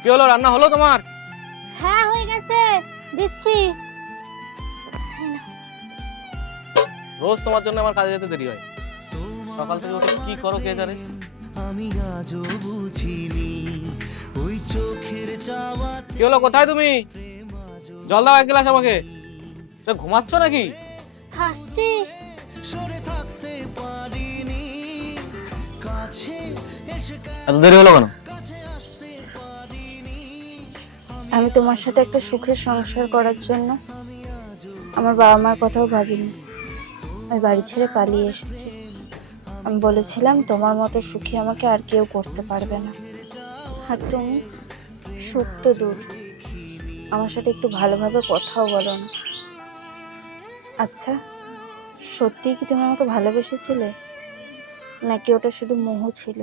কি হলো, রান্না হলো তোমার? হ্যাঁ হয়ে গেছে, দিচ্ছি। রোজ তোমার জন্য আমার কাজে যেতে দেরি হয়। সকাল থেকে উঠে কি করো কে জানে। আমি আজও বুঝিনি ওই চোখের চাওয়াতে কি হলো, কোথায় তুমি? জল দাও এক গ্লাস আমাকে। ঘুমাচ্ছ নাকি? হাসছি। সরে থাকতে পারিনি, কাছে এসে এত দেরি হলো কেন? কাছে আসতে পারিনি। আমি তোমার সাথে একটা সুখের সংসার করার জন্য আমার বাবা মার কথাও ভাবিনি। আমি বাড়ি ছেড়ে পালিয়ে এসেছি। আমি বলেছিলাম তোমার মতো সুখী আমাকে আর কেউ করতে পারবে না। আর তুমি সুখ তো দূর, আমার সাথে একটু ভালোভাবে কথাও বলো না। আচ্ছা, সত্যিই কি তুমি আমাকে ভালোবেসেছিলে, নাকি ওটা শুধু মোহ ছিল?